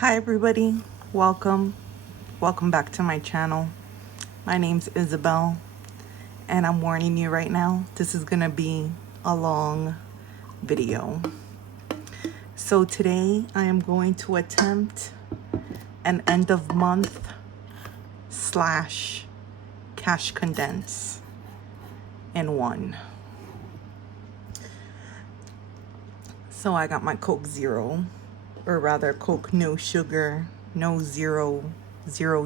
Hi everybody, welcome back to my channel. My name's Isabel, and I'm warning you right now, this is gonna be a long video. So today I am going to attempt an end of month slash cash condense in one. So I got my Coke Zero, or rather Coke no sugar, no zero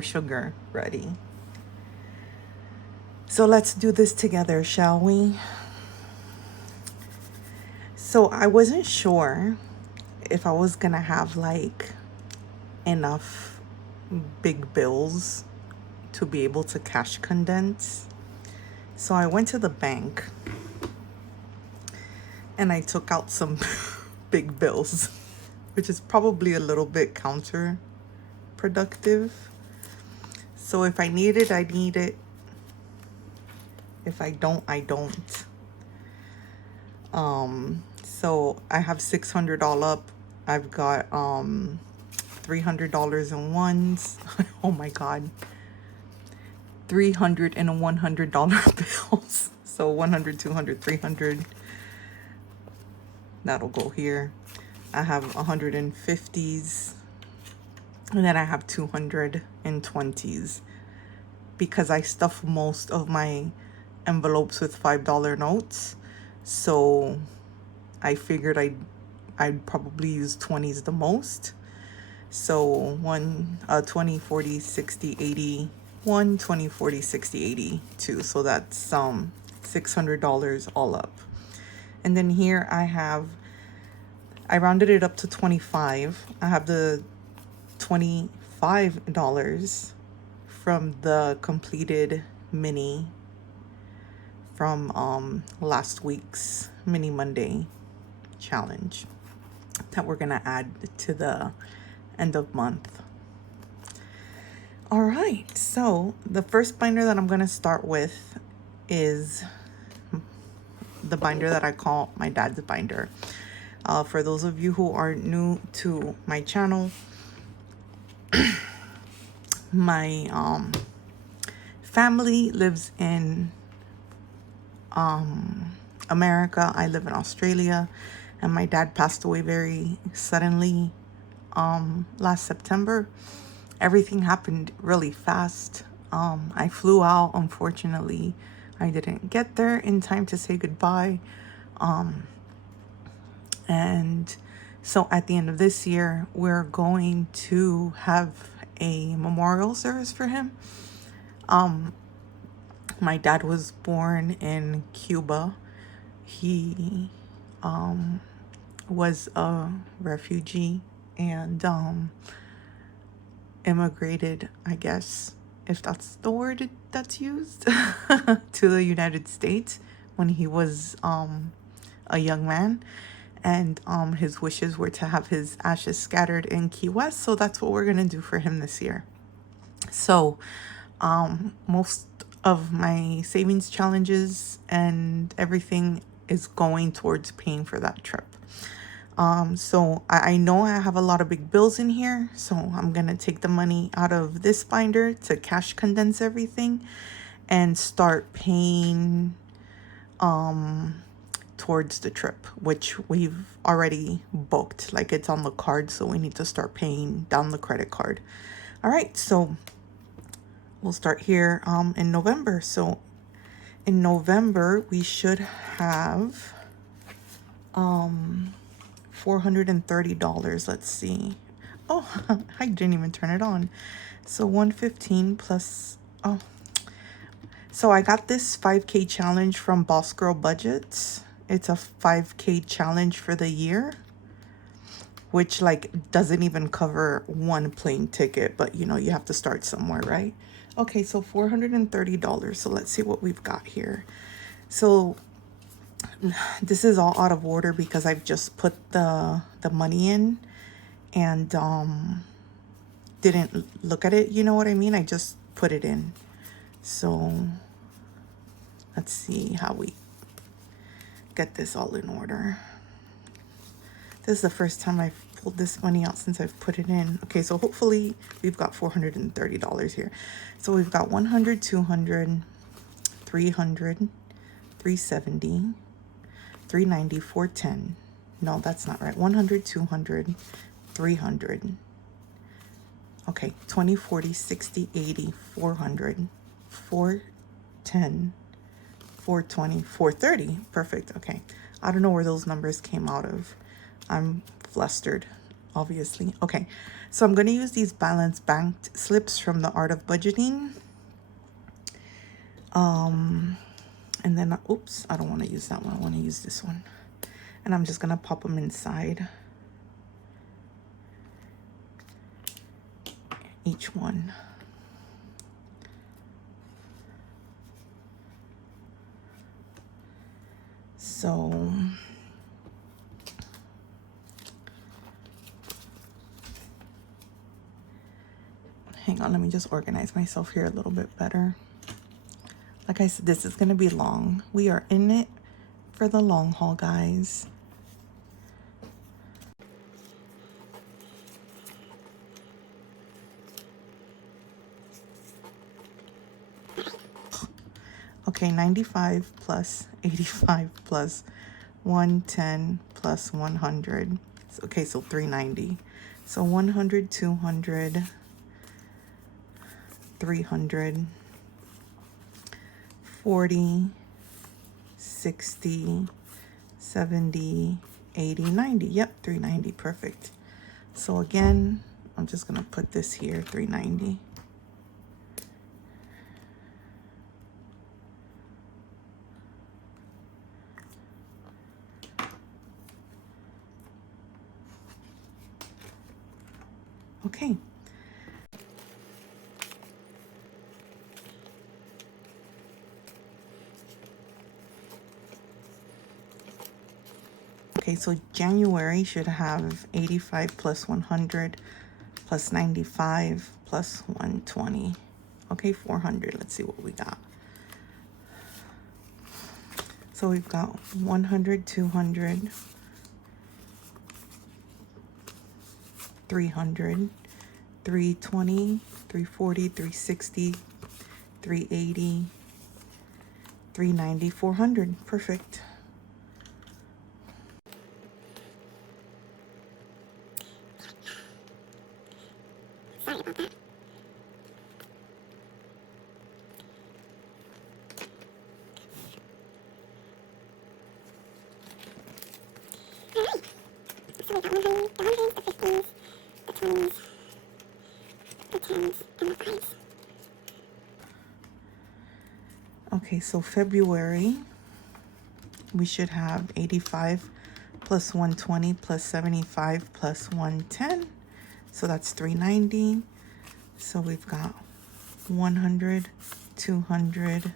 sugar ready. So let's do this together, shall we? So I wasn't sure if I was gonna have like enough big bills to be able to cash condense. So I went to the bank and I took out some big bills, which is probably a little bit counterproductive. So if I need it, I need it. If I don't, I don't. So I have 600 all up. I've got $300 in ones. Oh my god. 300 and $100 bills. So 100, 200, 300. That'll go here. I have 150s. And then I have 220s. Because I stuff most of my envelopes with $5 notes. So I figured I'd probably use 20s the most. So 20, 40, 60, 80, 20, 40, 60, 80, 2. So that's $600 all up. And then here I rounded it up to 25. I have the $25 from the completed mini from last week's Mini Monday challenge that we're gonna add to the end of month. All right, so the first binder that I'm gonna start with is the binder that I call my dad's binder. For those of you who are new to my channel, my family lives in America. I live in Australia, and my dad passed away very suddenly last September. Everything happened really fast. I flew out. Unfortunately, I didn't get there in time to say goodbye. And so at the end of this year, we're going to have a memorial service for him. My dad was born in Cuba. He was a refugee and immigrated, I guess, if that's the word that's used, to the United States when he was a young man. And his wishes were to have his ashes scattered in Key West. So that's what we're going to do for him this year. So most of my savings challenges and everything is going towards paying for that trip. So I know I have a lot of big bills in here, so I'm gonna take the money out of this binder to cash condense everything and start paying towards the trip, which we've already booked. Like, it's on the card, so we need to start paying down the credit card. All right, so we'll start here in November. So in November we should have $430. Let's see. Oh, I didn't even turn it on. So 115 plus, oh, so I got this 5K challenge from Boss Girl Budgets. It's a 5K challenge for the year, which like doesn't even cover one plane ticket, but you know, you have to start somewhere, right? Okay, so $430. So let's see what we've got here. So this is all out of order because I've just put the money in and didn't look at it, you know what I mean? I just put it in. So let's see how we get this all in order. This is the first time I've pulled this money out since I've put it in. Okay, so hopefully we've got $430 here. So we've got 100, 200, 300, 370, 390, 410. No, that's not right. 100, 200, 300. Okay, 20, 40, 60, 80, 400, 410, 420, 430. Perfect. Okay. I don't know where those numbers came out of. I'm flustered, obviously. Okay. So I'm going to use these balance banked slips from the Art of Budgeting. And then, oops, I don't want to use that one. I want to use this one. And I'm just going to pop them inside each one. So hang on, let me just organize myself here a little bit better. Like I said, this is going to be long. We are in it for the long haul, guys. Okay, 95 plus 85 plus 110 plus 100. Okay, so 390. So 100, 200, 300, 40, 60, 70, 80, 90. Yep, 390. Perfect. So again, I'm just going to put this here, 390. Okay. Okay, so January should have 85 plus 100 plus 95 plus 120. Okay, 400. Let's see what we got. So we've got 100, 200, 300, 320, 340, 360, 380, 390, 400. Perfect. Sorry about that. Alright. So we got 100, the 100s, the 50s, the 20s, the 10s, and the 5s. Okay, so February, we should have 85 plus 120 plus 75 plus 110. So that's 390. So we've got 100, 200,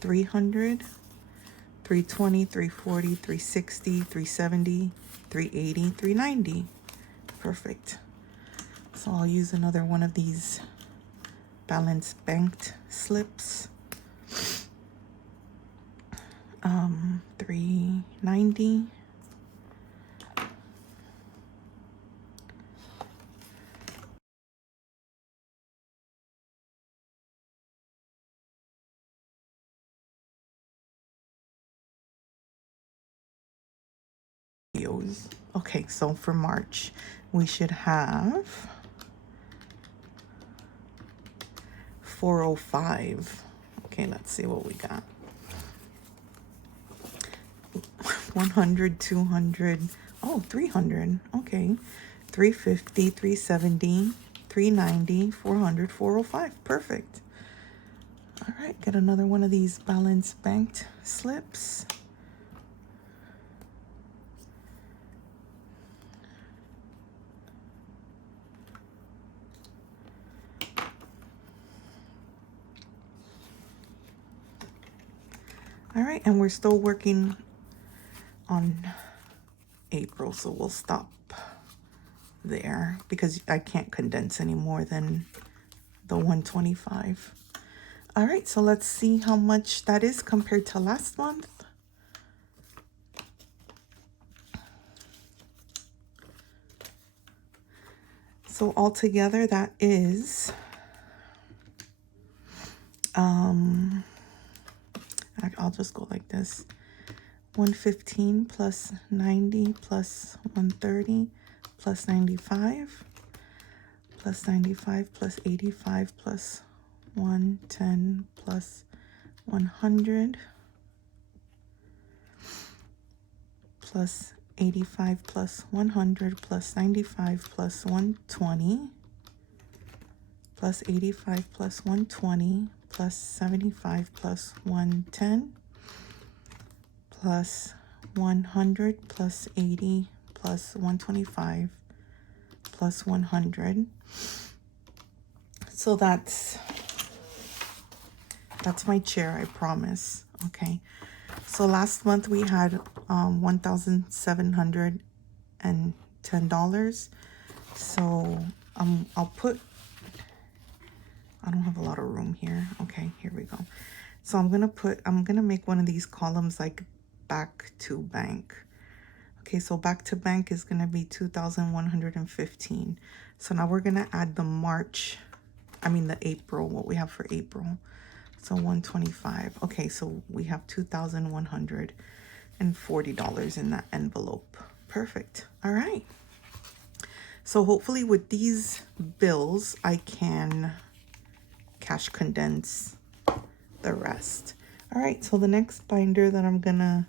300, 320, 340, 360, 370, 380, 390. Perfect. So I'll use another one of these balance banked slips. 390. Okay, so for March, we should have 405. Okay, let's see what we got. 100, 200, oh, 300. Okay, 350, 370, 390, 400, 405. Perfect. All right, get another one of these balance banked slips. All right, and we're still working on April, so we'll stop there because I can't condense any more than the 125. All right, so let's see how much that is compared to last month. So altogether that is I'll just go like this. 115 plus 90 plus 130 plus 95 plus 95 plus 85 plus 110 plus 100 plus 85 plus 100 plus 95 plus 120 plus 85 plus 120 plus 75 plus 110 plus 100 plus 80 plus 125 plus 100. So that's my chair, I promise. Okay. So last month we had $1,710. So I'll put, I don't have a lot of room here. Okay, here we go. So I'm gonna make one of these columns like back to bank. Okay, so back to bank is gonna be 2,115. So now we're gonna add the the April, what we have for April. So 125. Okay, so we have $2,140 in that envelope. Perfect. All right. So hopefully with these bills, I can cash condense the rest. All right, so the next binder that I'm gonna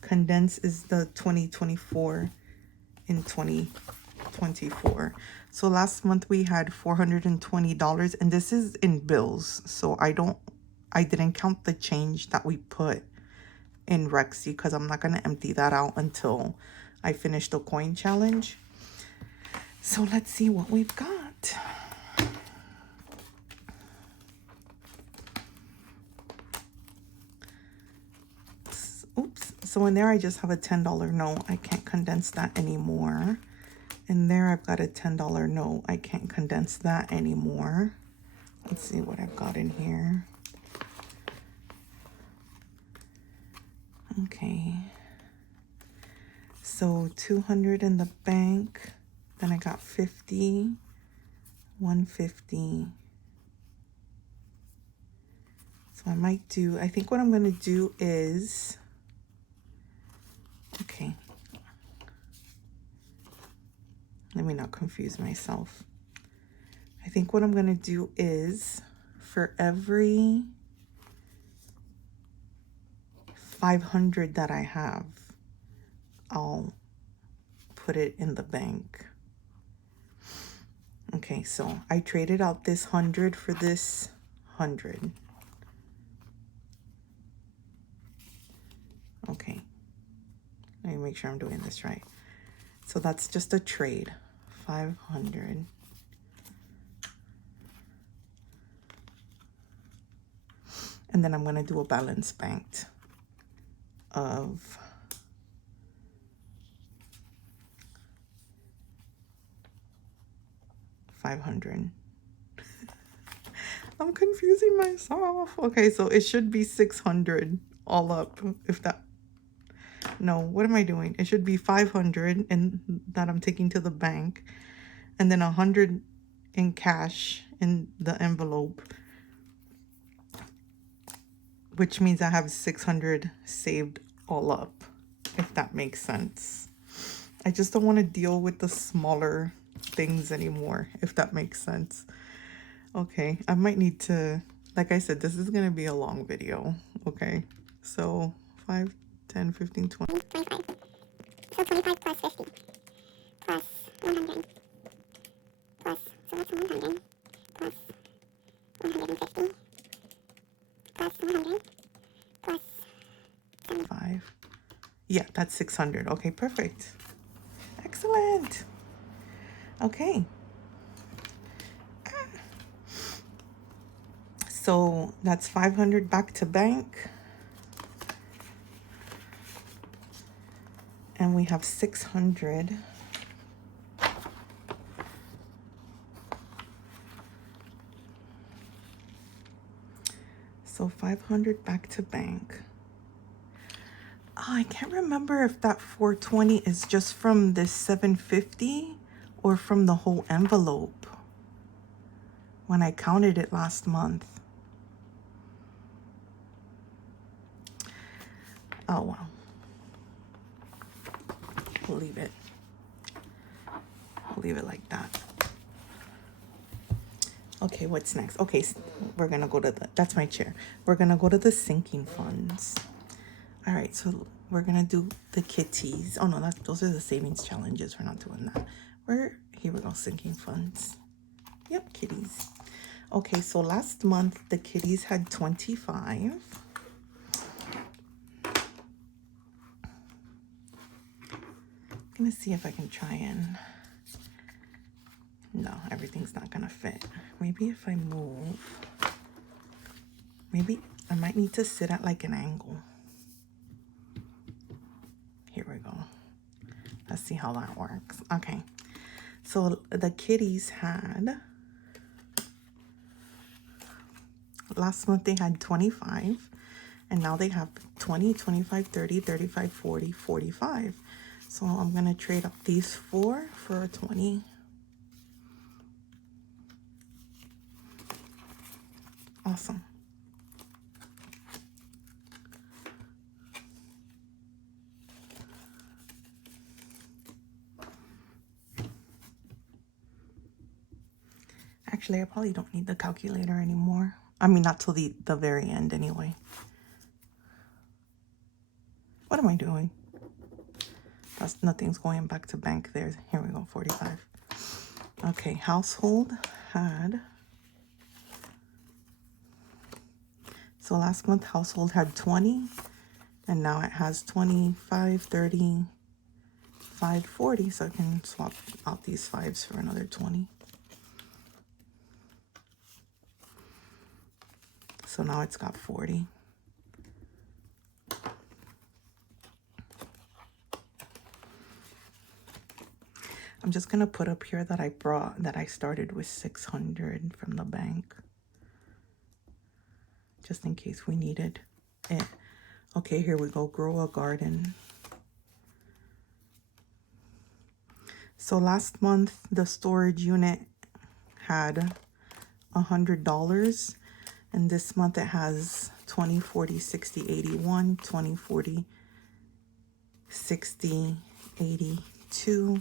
condense is the 2024 in 2024. So last month we had $420, and this is in bills. So I didn't count the change that we put in Rexy because I'm not gonna empty that out until I finish the coin challenge. So let's see what we've got. Oops. So in there, I just have a $10 note. I can't condense that anymore. In there, I've got a $10 note. I can't condense that anymore. Let's see what I've got in here. Okay. So 200 in the bank. Then I got 50, 150. So I think what I'm going to do is, okay. Let me not confuse myself. I think what I'm going to do is for every 500 that I have, I'll put it in the bank. Okay, so I traded out this 100 for this 100. Okay, let me make sure I'm doing this right. So that's just a trade, 500. And then I'm going to do a balance banked of $500. I'm confusing myself. Okay, so it should be 600 all up. No, what am I doing? It should be 500 and that I'm taking to the bank, and then 100 in cash in the envelope, which means I have 600 saved all up, if that makes sense. I just don't want to deal with the smaller things anymore, if that makes sense. Okay, I might need to, like I said, this is going to be a long video. Okay, so 5, 10, 15, 20. 25. So 25 plus 50 plus 100 plus, so that's 100 plus 150 plus 100 plus 5. Yeah, that's 600. Okay, perfect. Excellent. Okay. So that's 500 back to bank. And we have 600. So 500 back to bank. Oh, I can't remember if that 420 is just from this 750 or from the whole envelope when I counted it last month. Oh, well. We'll leave it. We'll leave it like that. Okay, what's next? Okay, we're going to go to the, that's my chair. We're going to go to the sinking funds. All right, so we're going to do the kitties. Oh, no, those are the savings challenges. We're not doing that. Here we go, sinking funds. Yep, kitties. Okay, so last month, the kitties had 25. I'm going to see if I can try and... No, everything's not going to fit. Maybe if I move... Maybe I might need to sit at like an angle. Here we go. Let's see how that works. Okay. So the kitties had... Last month they had 25. And now they have 20, 25, 30, 35, 40, 45. So I'm going to trade up these 4 for a 20. Awesome. Actually, I probably don't need the calculator anymore. I mean, not till the very end anyway. What am I doing? Nothing's going back to bank there. Here we go, 45. Okay, household had... So last month, household had 20. And now it has 25, 30, 5, 40. So I can swap out these 5s for another 20. So now it's got 40. I'm just going to put up here that I started with 600 from the bank. Just in case we needed it. Okay, here we go. Grow a garden. So last month, the storage unit had $100. And this month it has 20, 40, 60, 81, 20, 40, 60, 82,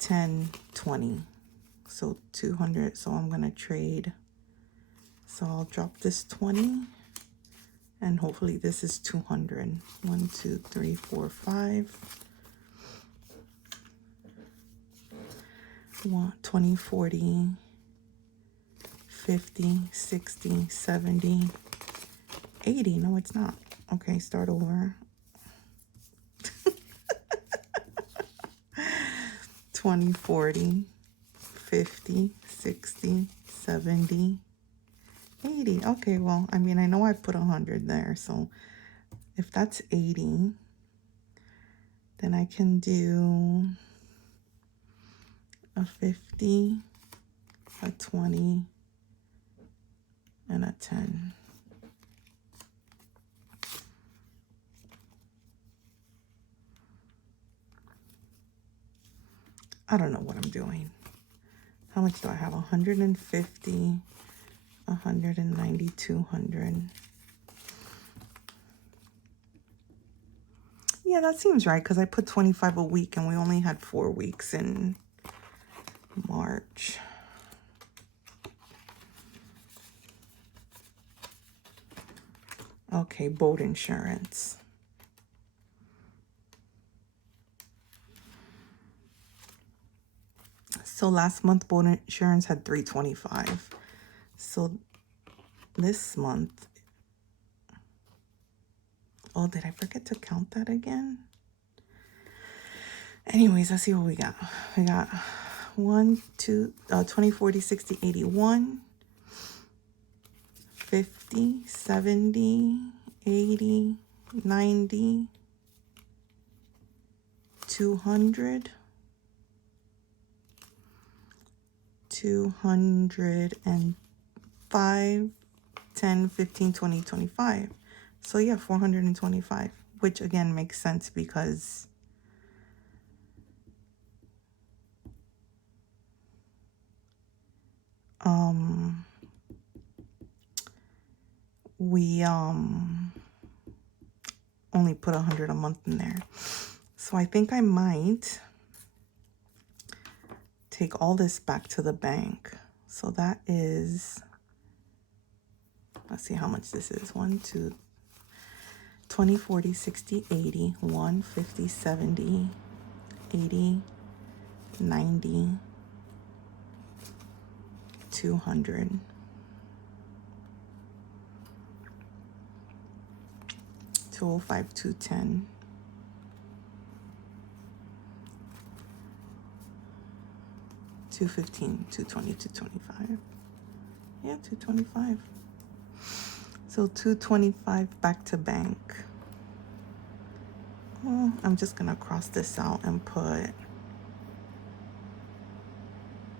10, 20. So 200. So I'm going to trade. So I'll drop this 20. And hopefully this is 200. 1, 2, 3, 4, 5. 20, 40, 50, 60, 70, 80. No, it's not. Okay, start over. 20, 40, 50, 60, 70, 80. Okay, well, I mean, I know I put 100 there. So if that's 80, then I can do a 50, a 20, and a 10. I don't know what I'm doing. How much do I have? 150, 190, 200. Yeah, that seems right because I put 25 a week and we only had 4 weeks in March. Okay, boat insurance. So last month, boat insurance had $325. So this month, oh, did I forget to count that again? Anyways, let's see what we got. We got 1, 2, 20, 40, 60, 81, 50, 70, 80, 90, 200, 205, 10, 15, 20, 25. So yeah, 425, which again makes sense because we only put 100 a month in there. So I think I might take all this back to the bank. So that is, let's see how much this is. 1, 2, 20, 40, 60, 80, 1, 50, 70, 80, 90, 200. 205, 210. 215, 220, 225. Yeah, 225. So 225 back to bank. Oh, I'm just gonna cross this out and put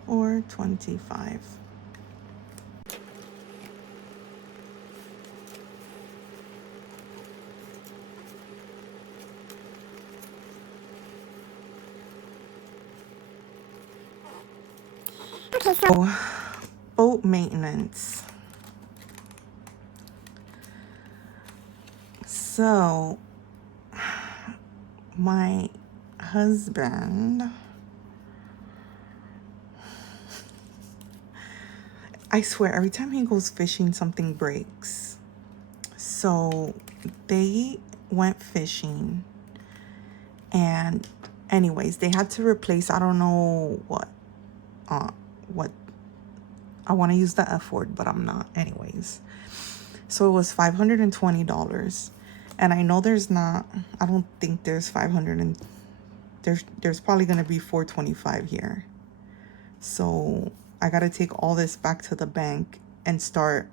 425. Okay, so Boat maintenance. So my husband, I swear every time he goes fishing something breaks. So they went fishing, and anyways, they had to replace, I don't know what I want to use the F word, but I'm not. Anyways, so it was $520, and I know there's not. I don't think there's 500, and there's probably gonna be 425 here. So I gotta take all this back to the bank and start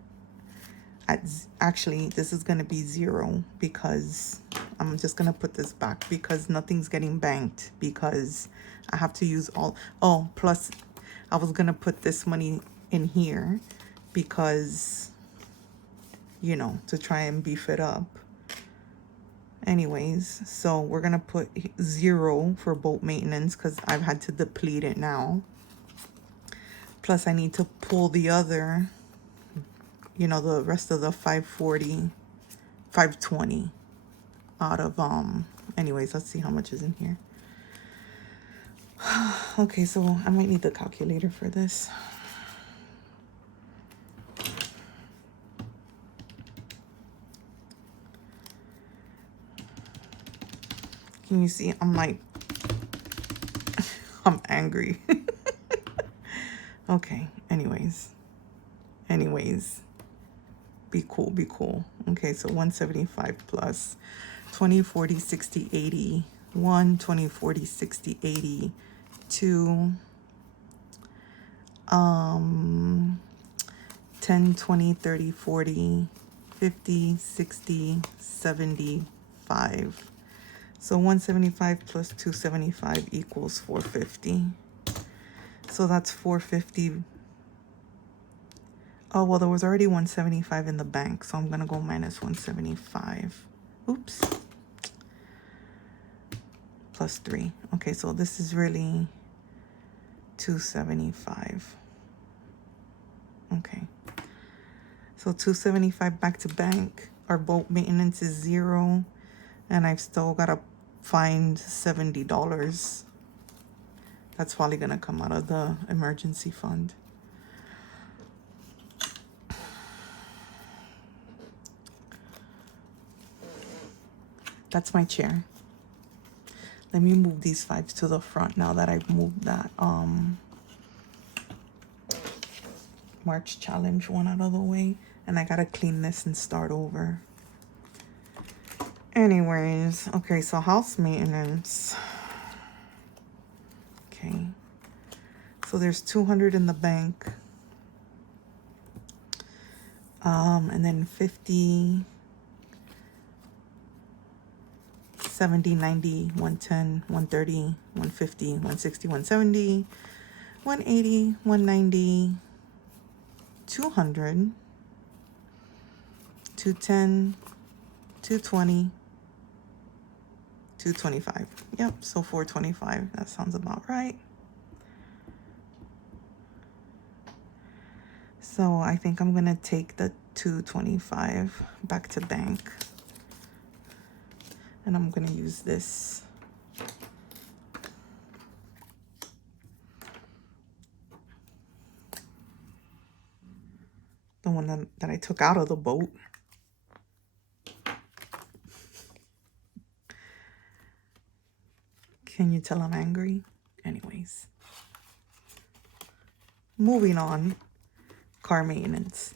at. Actually, this is gonna be 0 because I'm just gonna put this back because nothing's getting banked because I have to use all. Oh, plus I was gonna put this money in here because, you know, to try and beef it up. Anyways, so we're gonna put 0 for boat maintenance because I've had to deplete it now. Plus I need to pull the other, you know, the rest of the 540, 520 out of, anyways, let's see how much is in here. Okay, so I might need the calculator for this. Can you see? I'm like, I'm angry. Okay, anyways. Be cool. Okay, so 175 plus 20, 40, 60, 80. 1, 20, 40, 60, 80. 2, 10, 20, 30, 40, 50, 60, 75. So 175 plus 275 equals 450. So that's 450. Oh, well, there was already 175 in the bank, so I'm going to go minus 175. Oops. Plus 3. Okay, so this is really 275. Okay. So 275 back to bank. Our boat maintenance is 0, and I've still got to find $70. That's probably going to come out of the emergency fund. That's my chair. Let me move these 5s to the front now that I've moved that March challenge one out of the way. And I gotta clean this and start over. Anyways, okay, so house maintenance. Okay. So there's 200 in the bank. And then 50, 70, 90, 110, 130, 150, 160, 170, 180, 190, 200, 210, 220, 225. Yep, so 425. That sounds about right. So I think I'm gonna take the 225 back to bank. And I'm gonna use this. The one that I took out of the boat. Can you tell I'm angry? Anyways. Moving on. Car maintenance.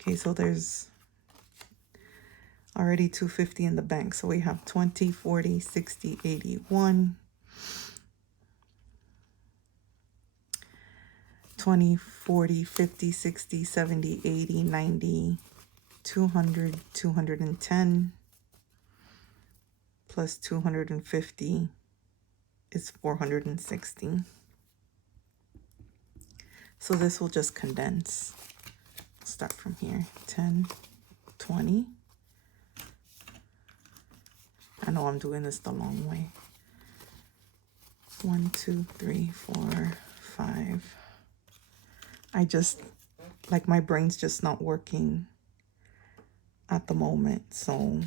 Okay, so there's already 250 in the bank. So we have 20, 40, 60, 81. 20, 40, 50, 60, 70, 80, 90, 200, 210, plus 250 is 460. So this will just condense. Start from here. 10, 20. I know I'm doing this the long way. 1, 2, 3, 4, 5. I just, like, my brain's just not working at the moment, so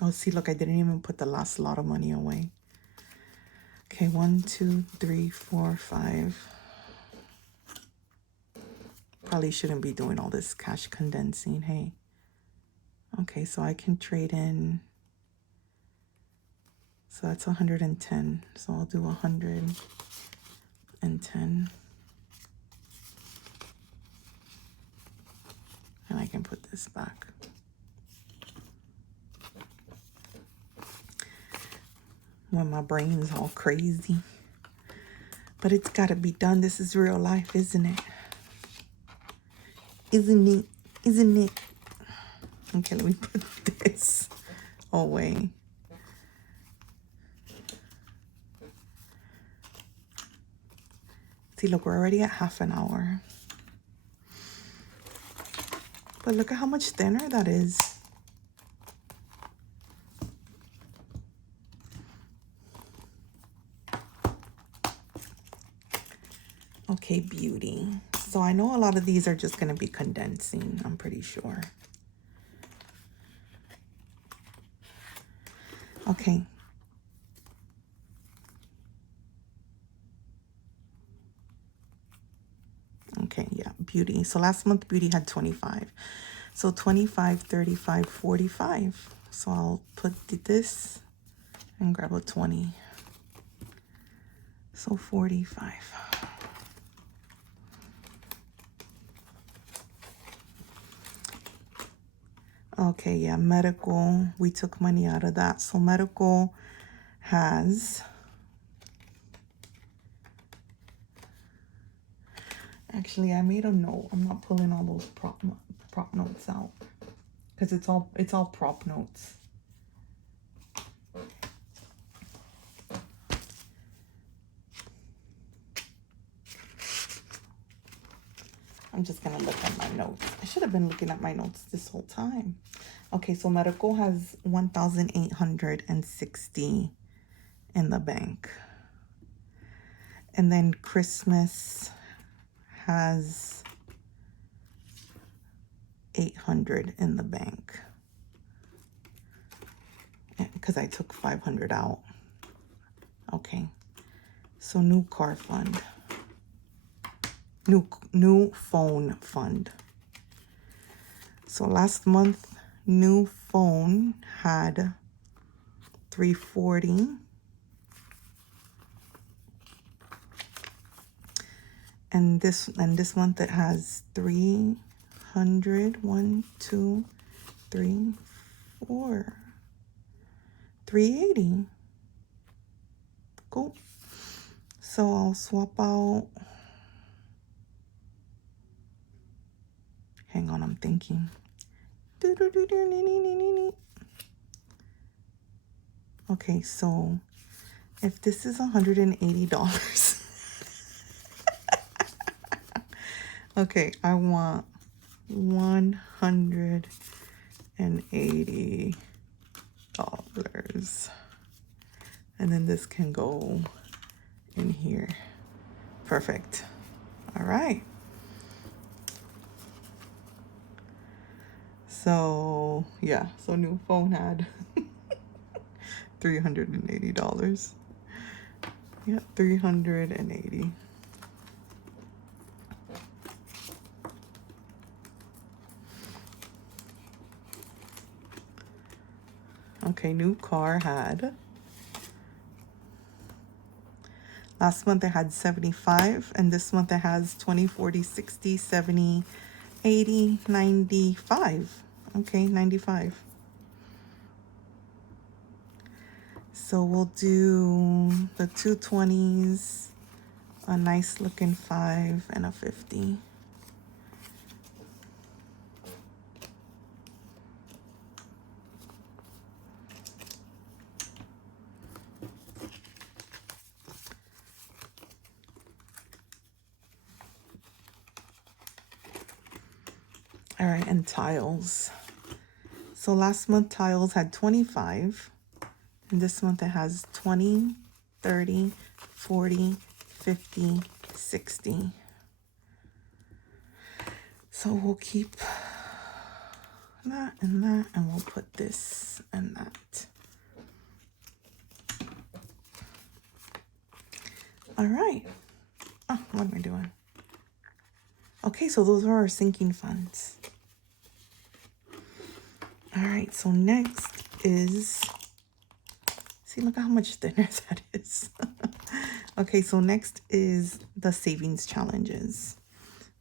oh, see, look, I didn't even put the last lot of money away. Okay, 1, 2, 3, 4, 5. Probably shouldn't be doing all this cash condensing, hey. Okay, so I can trade in. So that's 110. So I'll do 110. And I can put this back. When my brain's all crazy. But it's got to be done. This is real life, isn't it? Isn't it? Isn't it? Okay, let me put this away. See, look, we're already at half an hour. But look at how much thinner that is. Okay, beauty. So I know a lot of these are just going to be condensing, I'm pretty sure. Okay. Okay, yeah, beauty. So last month, beauty had 25. So 25, 35, 45. So I'll put this and grab a 20. So 45. Okay, yeah, medical. We took money out of that. So medical has... Actually, I made a note. I'm not pulling all those prop notes out because it's all prop notes. I'm just gonna look at my notes. I should have been looking at my notes this whole time. Okay, so medical has 1,860 in the bank, and then Christmas has 800 in the bank because I took 500 out. Okay, so new car fund, new phone fund. So last month, new phone had 340. And this month it has 300. 1, 2, 3, 4. 380. Cool. So I'll swap out. Hang on, I'm thinking. Okay, so if this is $180. Okay, I want $180. And then this can go in here. Perfect. All right. So yeah, so new phone had $380. Yeah, 380. Okay, new car had, last month it had 75, and this month it has 20, 40, 60, 70, 80, 95. Okay, 95. So we'll do the 220s, a nice looking 5, and a 50. All right, and tiles. So last month tiles had 25, and this month it has 20, 30, 40, 50, 60. So we'll keep that, and we'll put this and that. All right. Oh, what am I doing? Okay, so those are our sinking funds. All right, so next is, see, look how much thinner that is. Okay, so next is the savings challenges.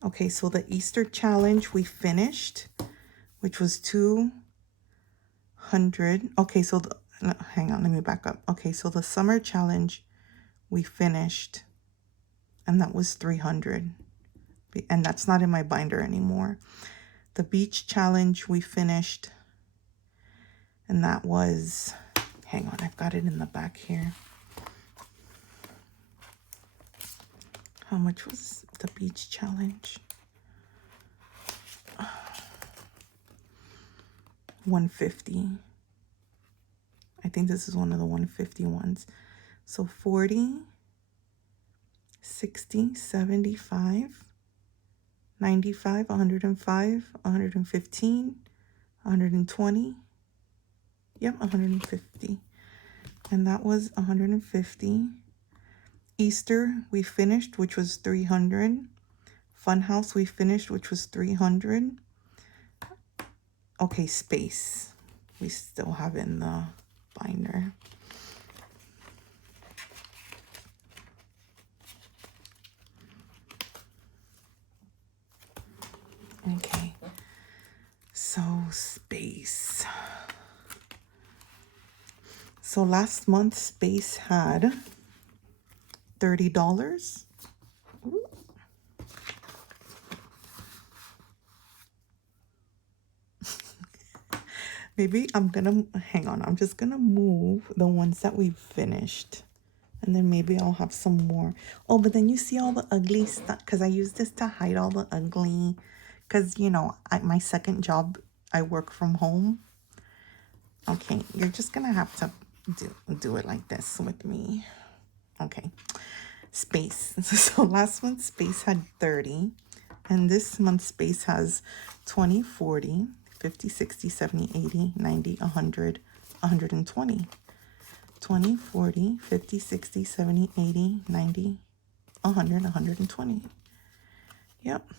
Okay, so the Easter challenge we finished, which was 200. Okay, so hang on, let me back up. Okay, so the summer challenge we finished, and that was 300. And that's not in my binder anymore. The beach challenge we finished, and that was, hang on, I've got it in the back here. How much was the beach challenge? 150. I think this is one of the 150 ones. So 40, 60, 75, 95, 105, 115, 120. Yep, 150. And that was 150. Easter we finished, which was 300. Funhouse we finished, which was 300. Okay, space. We still have in the binder. Okay, so space. So last month space had $30. Ooh. Maybe I'm gonna, hang on, I'm just gonna move the ones that we finished. And then maybe I'll have some more. Oh, but then you see all the ugly stuff, because I use this to hide all the ugly, because, you know, my second job, I work from home. Okay, you're just gonna have to do it like this with me. Okay, space. So last month space had 30, and this month space has 20, 40, 50, 60, 70, 80, 90, 100, 120. 20, 40, 50, 60, 70, 80, 90, 100, 120. Yep.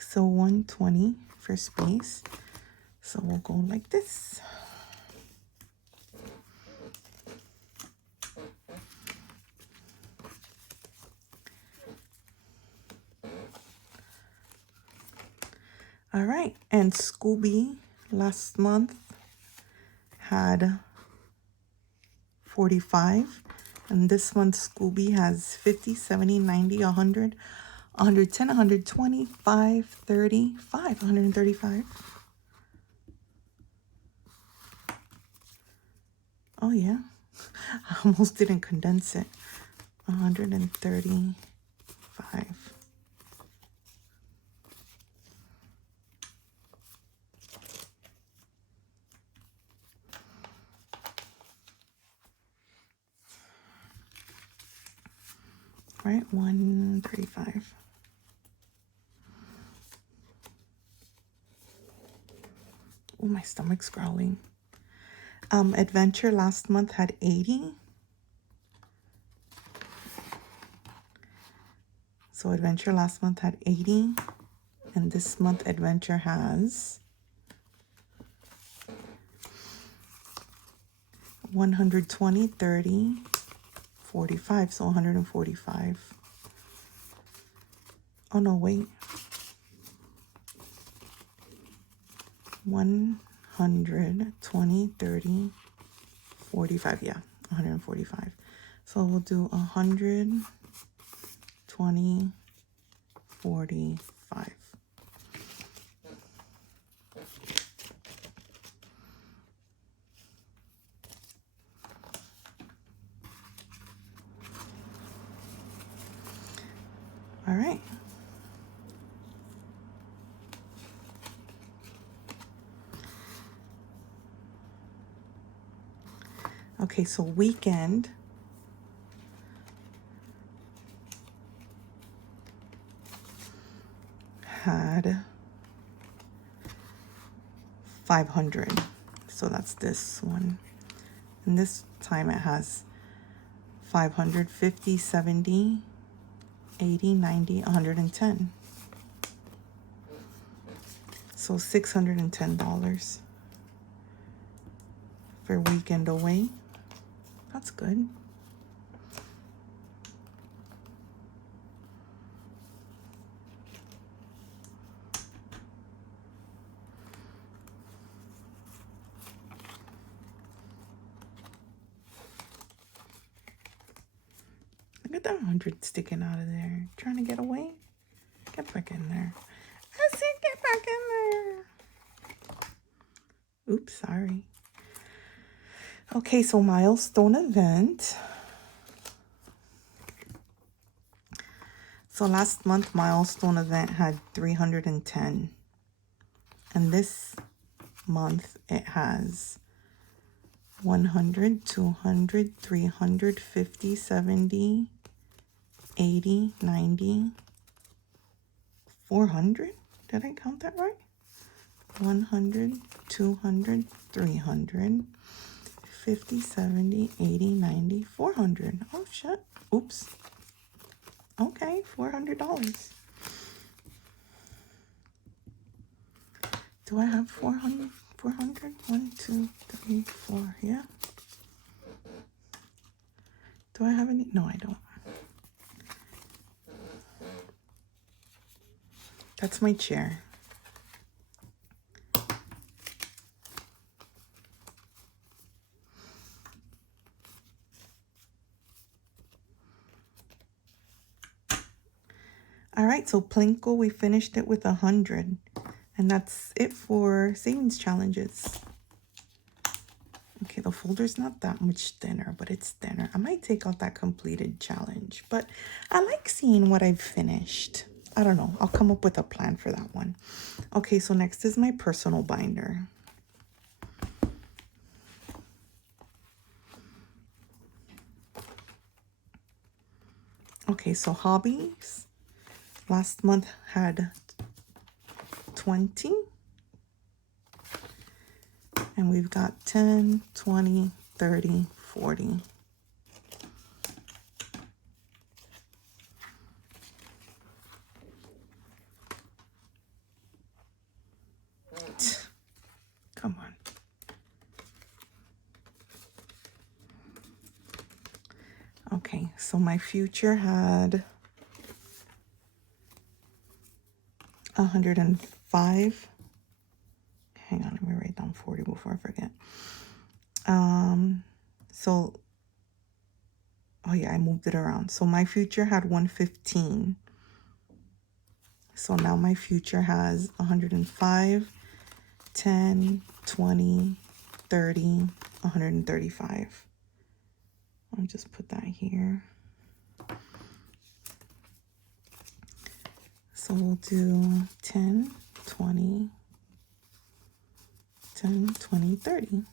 So 120 for space. So we'll go like this. All right. And Scooby last month had 45. And this month Scooby has 50, 70, 90, 100, 110, 125, 35, 135. Oh yeah, I almost didn't condense it. 135. right? 135. Oh, my stomach's growling. Adventure last month had 80. So Adventure last month had 80. And this month Adventure has 120, 30, 45. So 145. Oh, no, wait. 120, 30, 45. Yeah, 145. So we'll do 120, 45. All right. Okay, so weekend had 500. So that's this one. And this time it has 500, 50, 70, 80, 90, 110. So $610 for weekend away. That's good. Look at that 100 sticking out of there. Trying to get away? Get back in there. I said get back in there. Oops, sorry. Okay, so milestone event. So last month, milestone event had 310. And this month, it has 100, 200, 300, 50, 70, 80, 90, 400. Did I count that right? 100, 200, 300, 50, 70, 80, 90, 400. Oh, shit. Oops. Okay, $400. Do I have 400? 400? 1, 2, 3, 4. Yeah. Do I have any? No, I don't. That's my chair. All right, so Plinko, we finished it with 100. And that's it for savings challenges. Okay, the folder's not that much thinner, but it's thinner. I might take out that completed challenge, but I like seeing what I've finished. I don't know. I'll come up with a plan for that one. Okay, so next is my personal binder. Okay, so hobbies. Last month had 20. And we've got 10, 20, 30, 40. Come on. Okay, so my future had 105. Hang on, let me write down 40 before I forget. So, oh yeah, I moved it around. So my future had 115. So now my future has 105, 10, 20, 30, 135. I'll just put that here. So we'll do 10, 20, 10, 20, 30.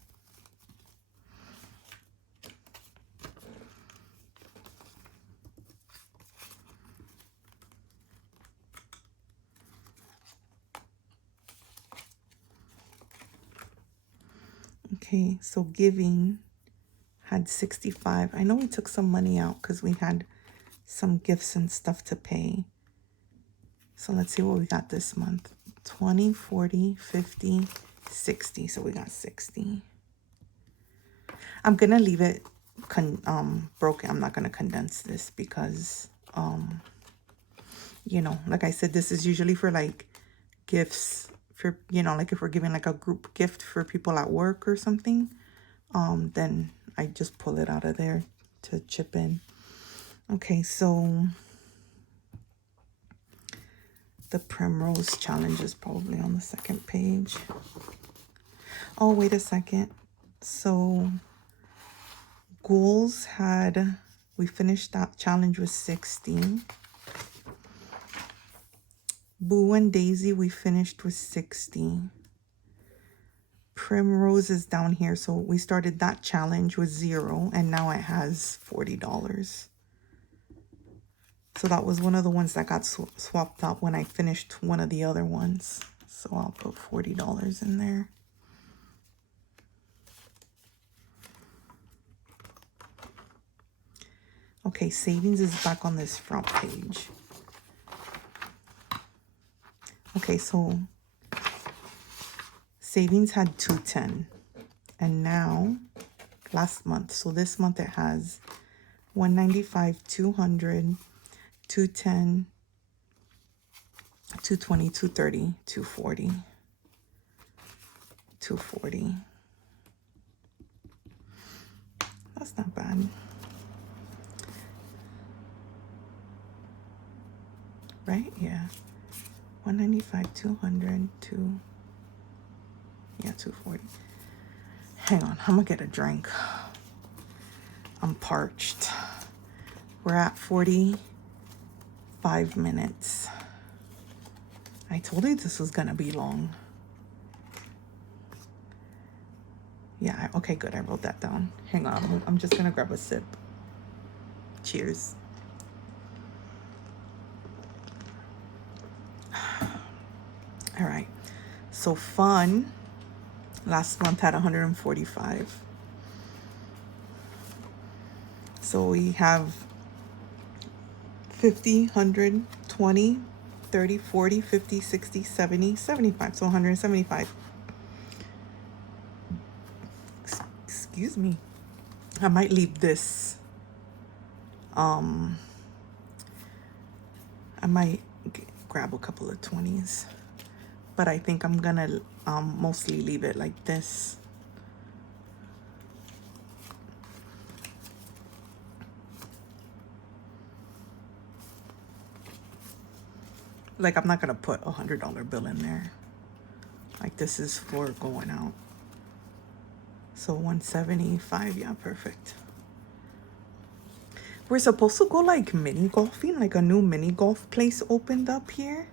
Okay, so giving had 65. I know we took some money out because we had some gifts and stuff to pay. So let's see what we got this month. 20, 40, 50, 60. So we got 60. I'm going to leave it broken. I'm not going to condense this because, you know, like I said, this is usually for like gifts for, you know, like if we're giving like a group gift for people at work or something, then I just pull it out of there to chip in. Okay, so the Primrose Challenge is probably on the second page. Oh, wait a second. So Ghouls had, we finished that challenge with 60. Boo and Daisy, we finished with 60. Primrose is down here. So we started that challenge with 0 and now it has $40. So that was one of the ones that got swapped out when I finished one of the other ones. So I'll put $40 in there. Okay, savings is back on this front page. Okay, so savings had 210. And now, last month, so this month it has 195, 200, 210, 220, 230, 240, 240. That's not bad. Right? Yeah. 195, 200, 240. Hang on, I'm gonna get a drink. I'm parched. We're at 45 minutes. I told you this was gonna be long. Yeah, okay, good. I wrote that down. Hang on, I'm just gonna grab a sip. Cheers. All right, so fun last month had 145. So we have 50, 100, 20, 30, 40, 50, 60, 70, 75. So 175. Excuse me. I might leave this. I might grab a couple of 20s. But I think I'm gonna mostly leave it like this. Like I'm not gonna put a $100 bill in there. Like this is for going out. So 175, yeah, perfect. We're supposed to go like mini golfing, like a new mini golf place opened up here.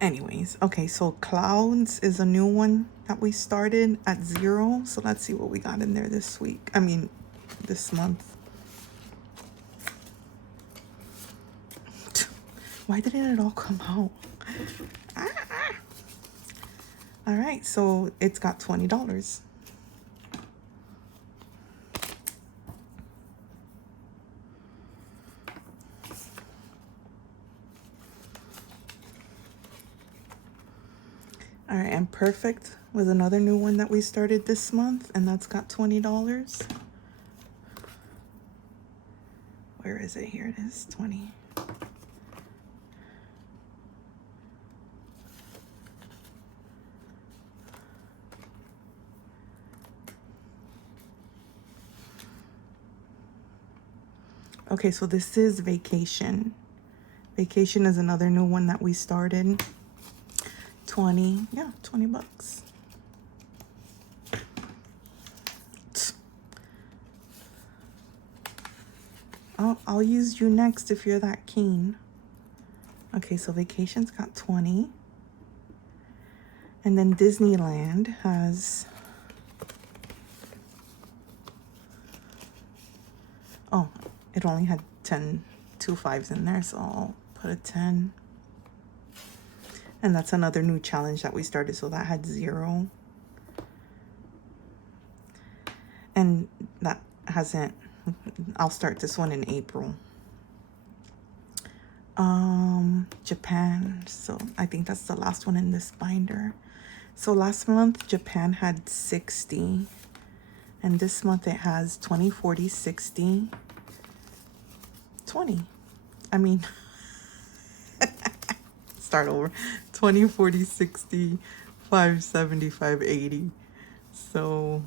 Anyways, okay, so Clouds is a new one that we started at 0. So let's see what we got in there this week. I mean, this month. Why didn't it all come out? All right, so it's got $20. All right, and Perfect was another new one that we started this month, and that's got $20. Where is it? Here it is, 20. Okay, so this is Vacation. Vacation is another new one that we started. 20, yeah, $20. I'll use you next if you're that keen. Okay, so Vacation's got 20. And then Disneyland has, oh, it only had 2 5s in there, so I'll put a 10. And that's another new challenge that we started. So that had 0. And that hasn't, I'll start this one in April. Japan. So I think that's the last one in this binder. So last month, Japan had 60. And this month it has 20, 40, 60, 20. I mean, start over. 20, 40, 60, 5, 75, 80. So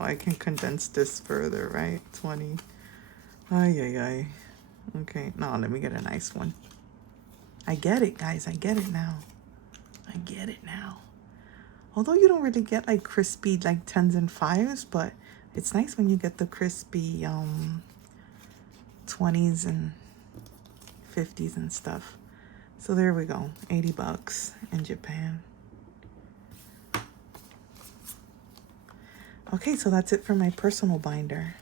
I can condense this further, right? 20. Ay, ay, ay. Okay, now let me get a nice one. I get it, guys. I get it now. I get it now. Although you don't really get like crispy like 10s and 5s, but it's nice when you get the crispy 20s and 50s and stuff. So there we go. 80 bucks in Japan. Okay, so that's it for my personal binder.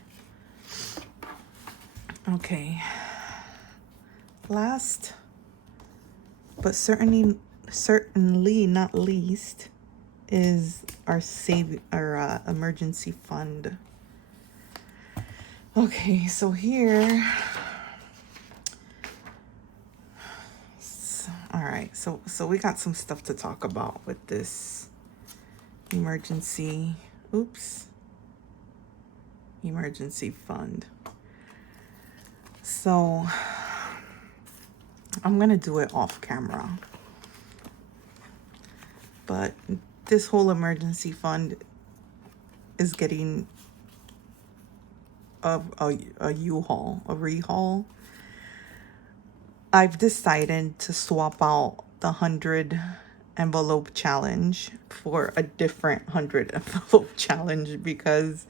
Okay. Last, but certainly not least, is our emergency fund. Okay, so here, all right, so we got some stuff to talk about with this emergency fund. So I'm gonna do it off camera, but this whole emergency fund is getting a U-Haul, a rehaul. I've decided to swap out the 100 envelope challenge for a different 100 envelope challenge because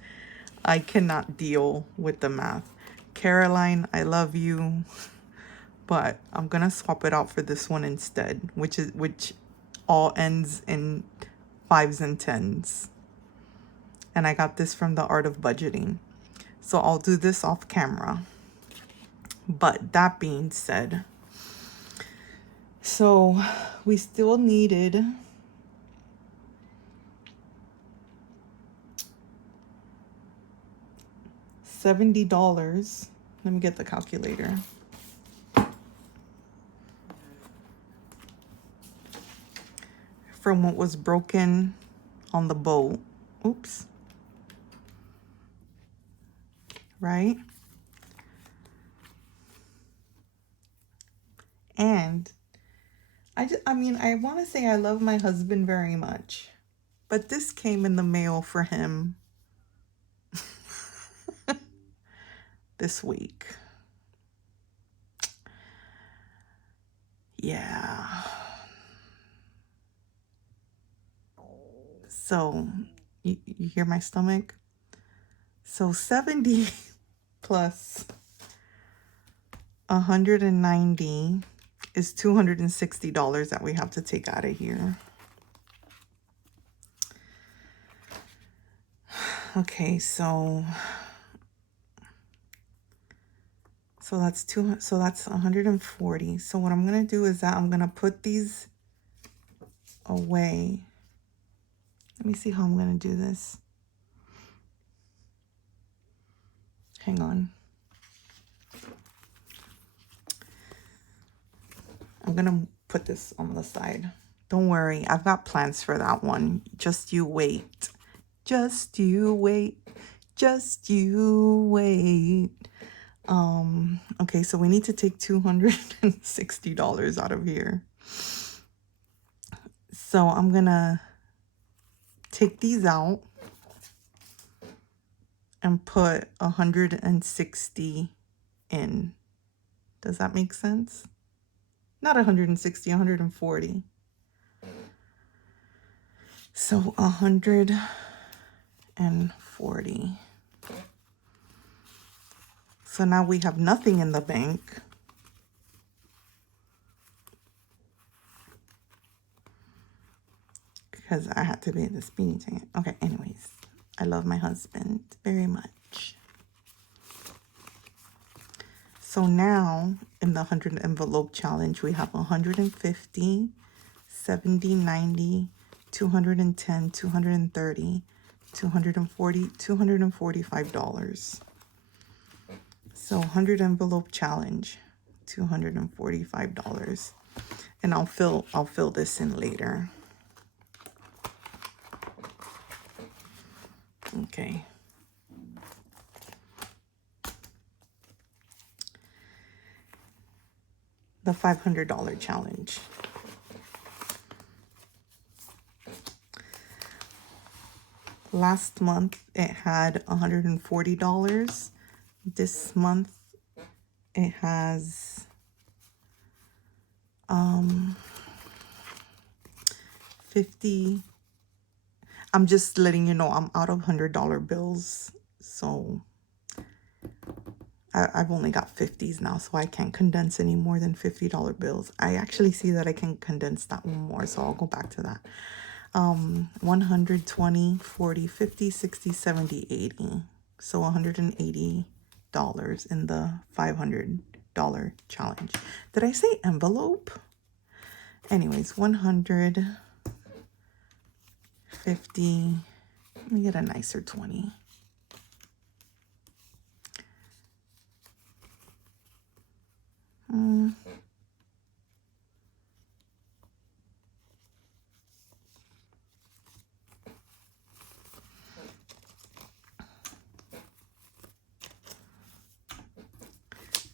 I cannot deal with the math. Caroline, I love you, but I'm gonna swap it out for this one instead, which all ends in 5s and 10s. And I got this from the Art of Budgeting. So I'll do this off camera. But that being said, so we still needed $70. Let me get the calculator. From what was broken on the boat. Oops. Right? And I mean, I want to say I love my husband very much, but this came in the mail for him this week. Yeah. So, you hear my stomach? So 70 plus 190 is $260 that we have to take out of here. Okay, so that's 140. So what I'm gonna do is that I'm gonna put these away. Let me see how I'm gonna do this. Hang on. I'm gonna put this on the side. Don't worry, I've got plans for that one. Just you wait. Just you wait. Just you wait. Okay, so we need to take $260 out of here. So I'm gonna take these out and put 160 in. Does that make sense? Not 160, 140. So 140. So now we have nothing in the bank. Because I had to be at this meeting. Okay, anyways. I love my husband very much. So now in the 100 envelope challenge, we have 150, 70, 90, 210, 230, 240, $245. So 100 envelope challenge, $245. And I'll fill this in later. Okay. The $500 challenge. Last month it had $140. This month it has 50. I'm just letting you know I'm out of $100 bills, so I've only got 50s now, so I can't condense any more than $50 bills. I actually see that I can condense that one more, so I'll go back to that. 120, 40, 50, 60, 70, 80. So $180 in the $500 challenge. Did I say envelope? Anyways, 150. Let me get a nicer 20.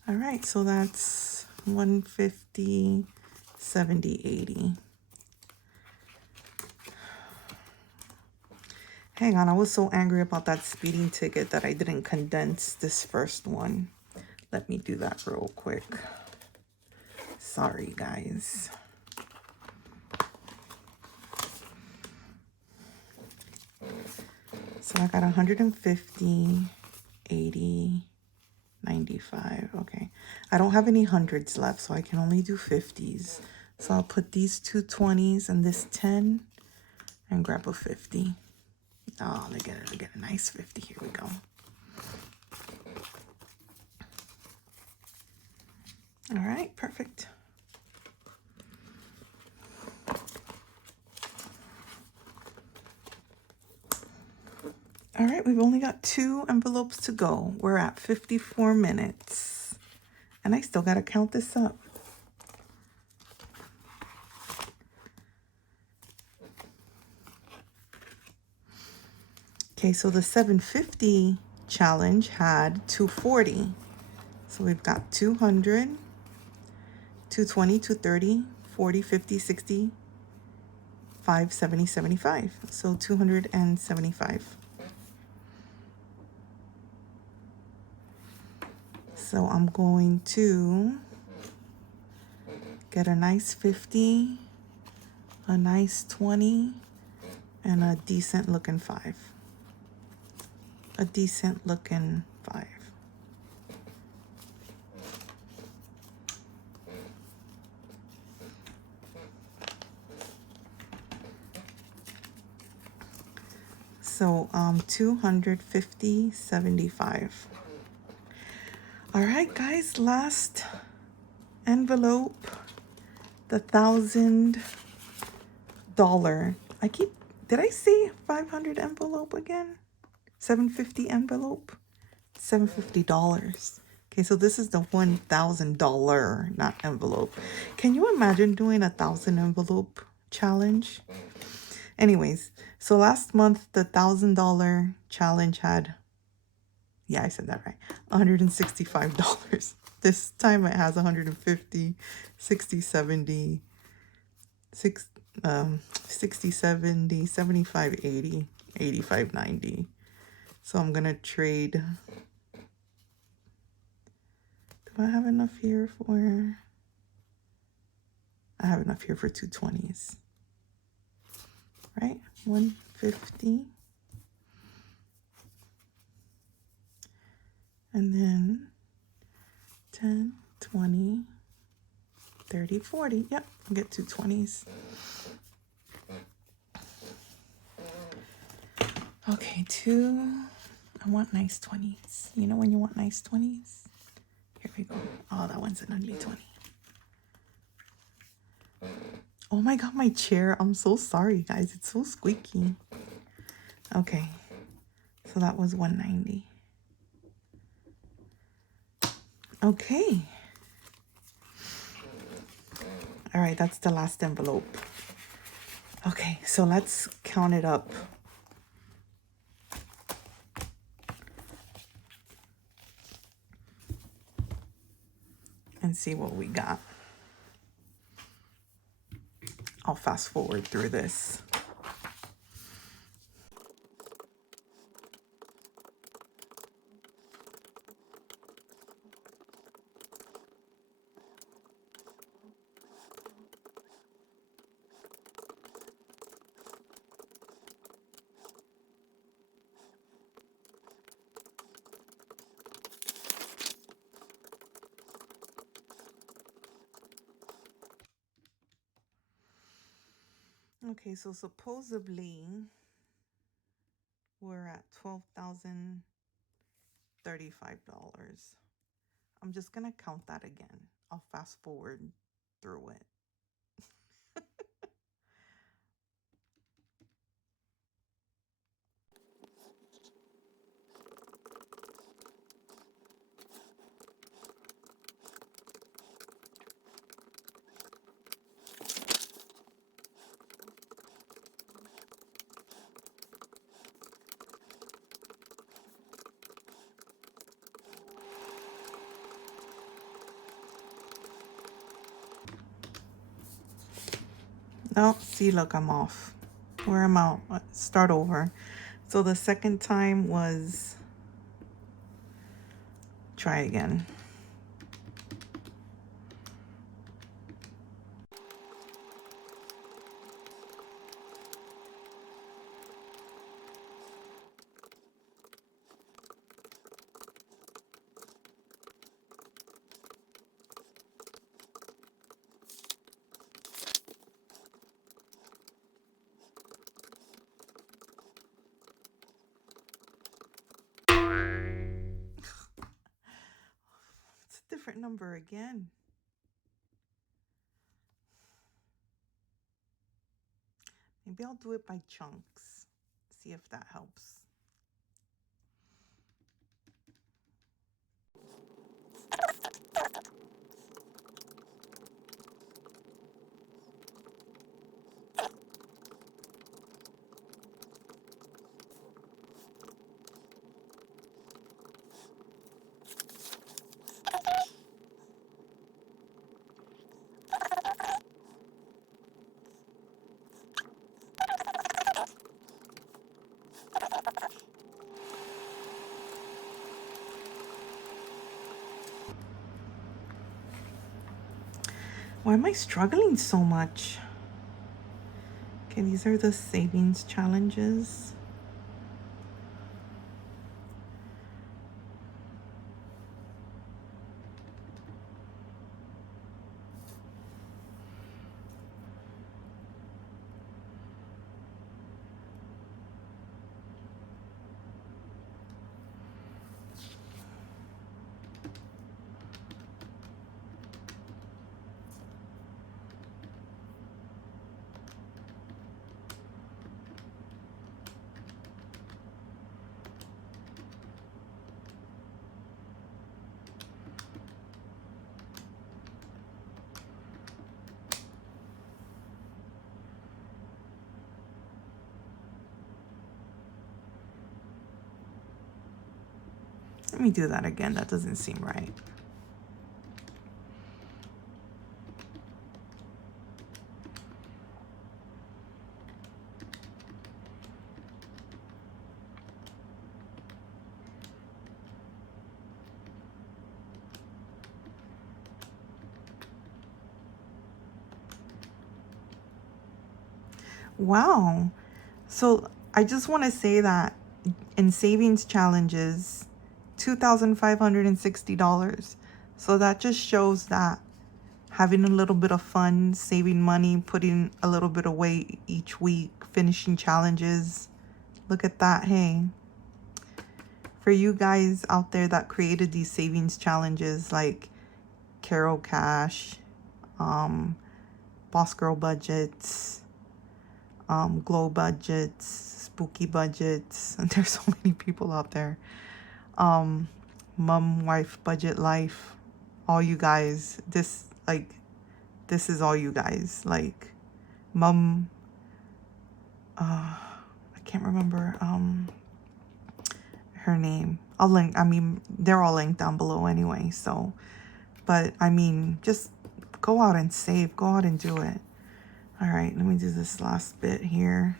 All right, so that's 150, 70, 80. Hang on, I was so angry about that speeding ticket that I didn't condense this first one. Let me do that real quick. Sorry, guys. So I got 150, 80, 95. Okay. I don't have any hundreds left, so I can only do 50s. So I'll put these two 20s and this 10 and grab a 50. Oh, look at it. I get a nice 50. Here we go. All right, perfect. All right, we've only got 2 envelopes to go. We're at 54 minutes. And I still got to count this up. Okay, so the 750 challenge had 240. So we've got 200, 220, 230, 40, 50, 60, 5, 70, 75. So 275. So I'm going to get a nice 50, a nice 20, and a decent looking 5. A decent looking 5. So 250, 75. All right, guys, last envelope, the $1,000. Did I say 500 envelope again? 750 envelope? $750. Okay, so this is the $1,000, not envelope. Can you imagine doing a 1,000 envelope challenge? Anyways, so last month, the $1,000 challenge had, yeah, I said that right, $165. This time it has 150, 60, 70, 60, 70, 75, 80, 85, 90. So I'm going to trade. Do I have enough here for? I have enough here for 2 20s. Right? 150. And then 10, 20, 30, 40. Yep, I'll get 2 20s. Okay, I want nice 20s. You know when you want nice 20s? Here we go. Oh, that one's an ugly 20. Oh my god, my chair. I'm so sorry, guys. It's so squeaky. Okay. So that was 190. Okay. All right, that's the last envelope. Okay, so let's count it up. And see what we got. I'll fast forward through this. Okay, so supposedly we're at $12,035. I'm just gonna count that again. I'll fast forward through it. No, see, look, I'm off. Where am I? Let's start over. So the second time was, try again. It's a different number again. Maybe I'll do it by chunks. See if that helps. Why am I struggling so much? Okay, these are the savings challenges. Let me do that again. That doesn't seem right. Wow. So I just want to say that in savings challenges, $2,560. So that just shows that having a little bit of fun, saving money, putting a little bit away each week, finishing challenges. Look at that, hey. For you guys out there that created these savings challenges like Carol Cash, Boss Girl Budgets, Glow Budgets, Spooky Budgets, and there's so many people out there. Mom, Wife, Budget Life, all you guys, this is all you guys. Like Mom, I can't remember her name. I'll link, I mean, they're all linked down below anyway, so, but I mean, just go out and save, go out and do it. All right, let me do this last bit here.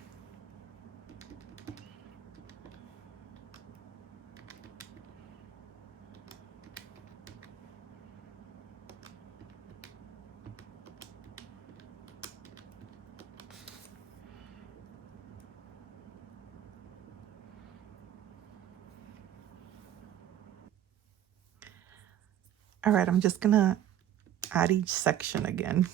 All right, I'm just gonna add each section again.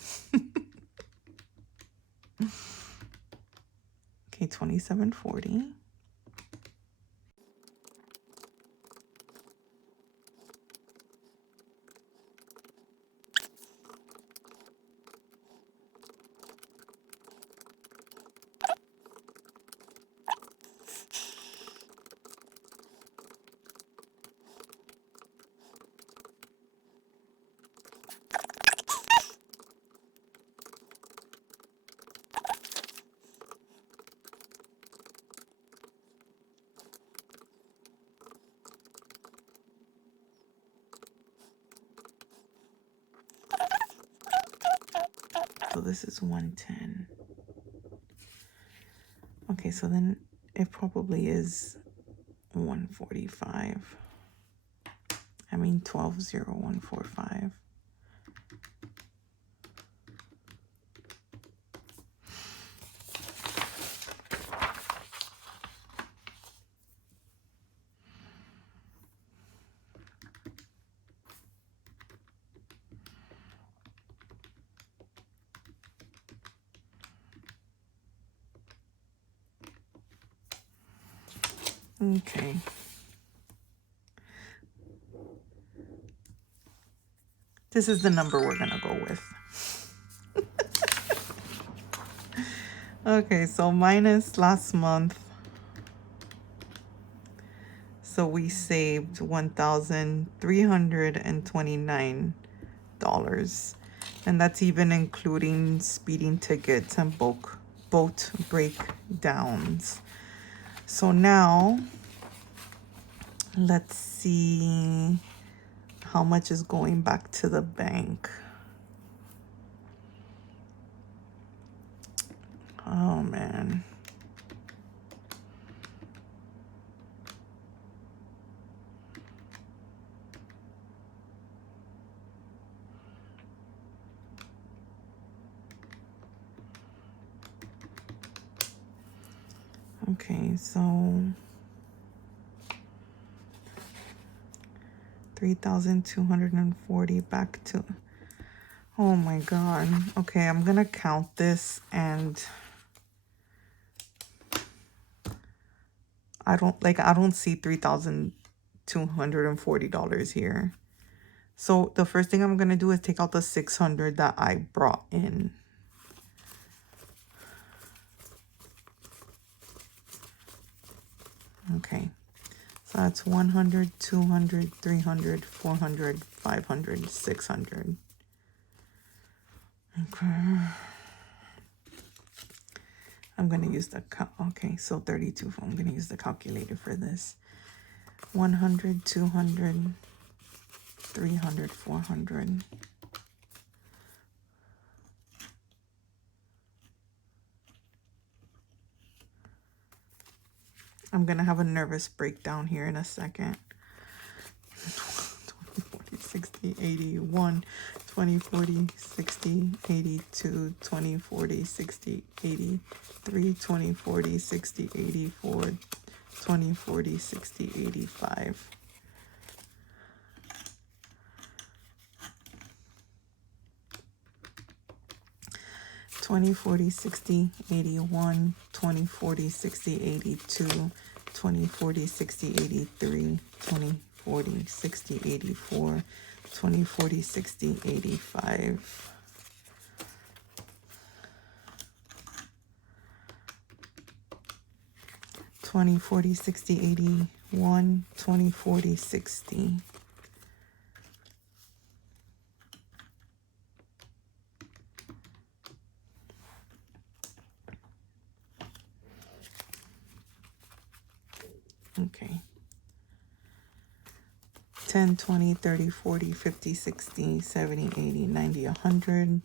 Okay, 2740. So this is 110. Okay, so then it probably is 145. I mean 120145. Okay. This is the number we're gonna go with. Okay, so minus last month. So we saved $1,329. And that's even including speeding tickets and boat breakdowns. So now let's see how much is going back to the bank. Oh man. Okay, so 3,240 back to, oh my God. Okay, I'm gonna count this and I don't see $3,240 here. So the first thing I'm gonna do is take out the 600 that I brought in. Okay, so that's 100, 200, 300, 400, 500, 600. Okay. I'm going to use the, okay, so 32. I'm going to use the calculator for this. 100, 200, 300, 400. I'm going to have a nervous breakdown here in a second. 20, 40, 60, 81, 20, 40, 60, 82, 20, 40, 60, 83, 20, 40, 60, 84, 20, 40, 60, 85. $20, 40, 60, 81, 20, 40, 60, 82, 20, 40, 60, 83, 20, 40, 60, 84, 20, 40, 60, 85. 20, 40, 60, 81, 20, 40, 60. Okay. 10, 20, 30, 40, 50, 60, 70, 80, 90, 100.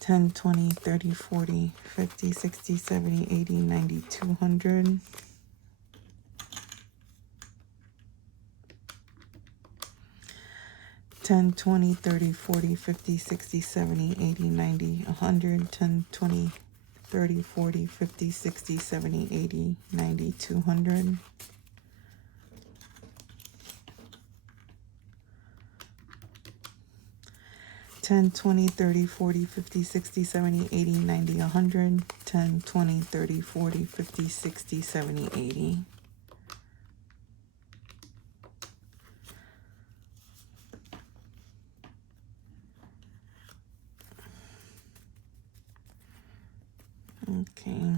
10, 20, 30, 40, 50, 60, 70, 80, 90, 200. 10, 20, 30, 40, 50, 60, 70, 80, 90, 100. 10, 20, 30, 40, 50, 60, 70, 80, 90, 200. 10, 20, 30, 40, 50, 60, 70, 80, 90, 100. 10, 20, 30, 40, 50, 60, 70, 80. Okay.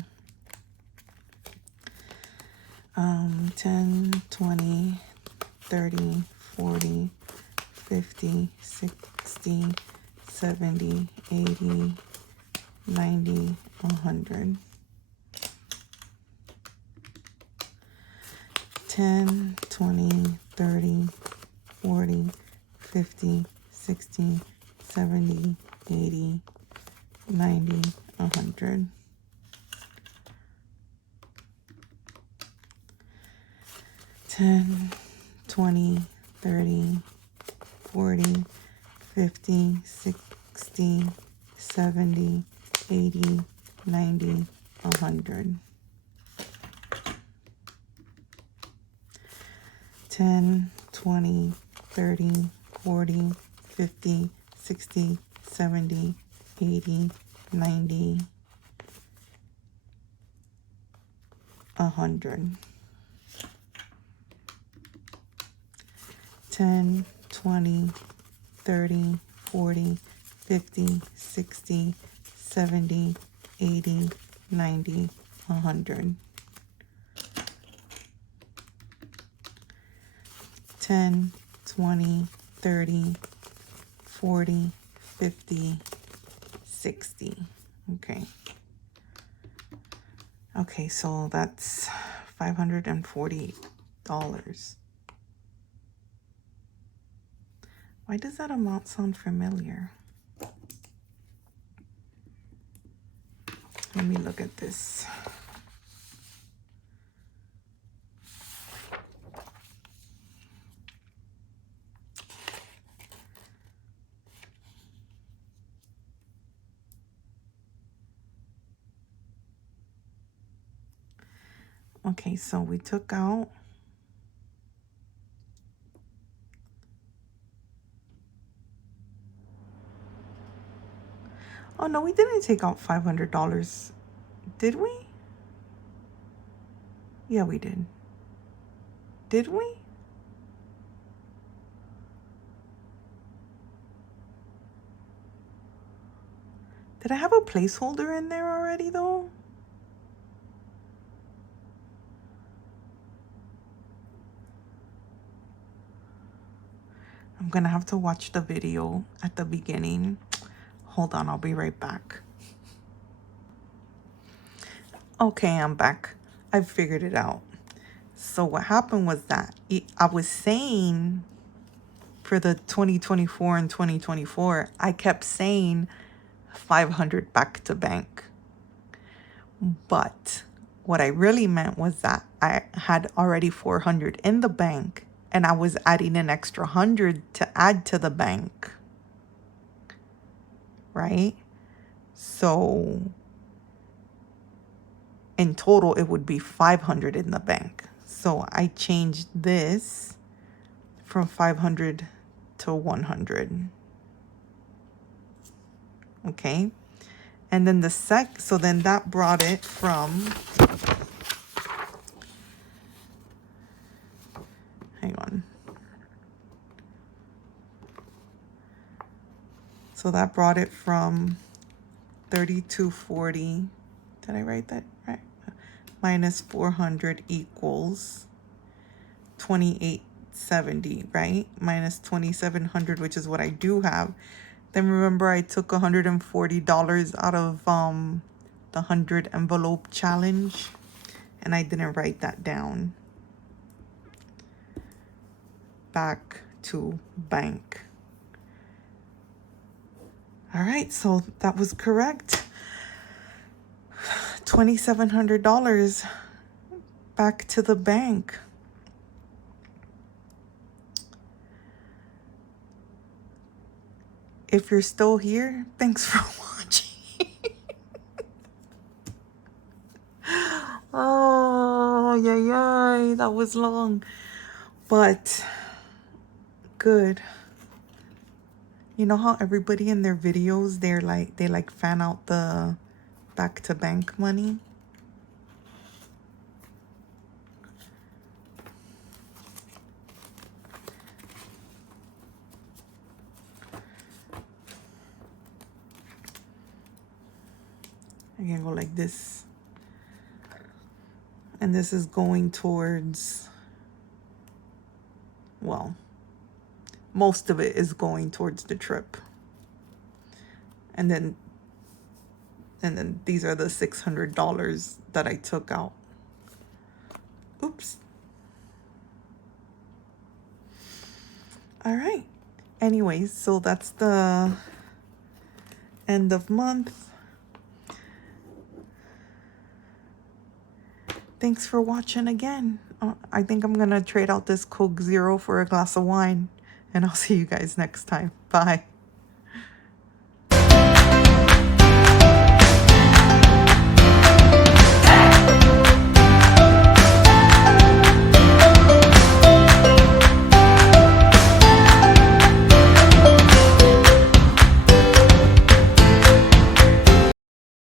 10, 20, 30, 40, 50, 60, 70, 80, 90, 100. 10, 20, 30, 40, 50, 60, 70, 80, 90, 100. 10, 20, 30, 40, 50, 60, 70, 80, 90, 100. 10, 20, 30, 40, 50, 60, 70, 80, 90, 100. 10, 20, 30, 40, 50, 60, 70, 80, 90, 100. 10, 20, 30, 40, 50, 60. Okay. Okay, so that's $540. Why does that amount sound familiar? Let me look at this. Okay, so we took out oh no, we didn't take out $500. Did we? Yeah, we did. Did we? Did I have a placeholder in there already though? I'm gonna have to watch the video at the beginning. Hold on, I'll be right back. Okay, I'm back. I figured it out. So what happened was that I was saying for the 2024 and 2024, I kept saying 500 back to bank. But what I really meant was that I had already 400 in the bank and I was adding an extra 100 to add to the bank. Right? So in total, it would be 500 in the bank. So I changed this from 500 to 100. Okay. And then so then that brought it from hang on. So that brought it from 3240. Did I write that right? Minus 400 equals 2870, right? Minus 2700, which is what I do have. Then remember I took $140 out of the 100 envelope challenge, and I didn't write that down. Back to bank. All right, so that was correct. $2,700 back to the bank. If you're still here, thanks for watching. Oh, yeah, that was long, but good. You know how everybody in their videos, they like fan out the back to bank money? I can go like this. And this is going towards, well, most of it is going towards the trip. And then these are the $600 that I took out. Oops. All right. Anyways, so that's the end of month. Thanks for watching again. I think I'm gonna trade out this Coke Zero for a glass of wine, and I'll see you guys next time. Bye.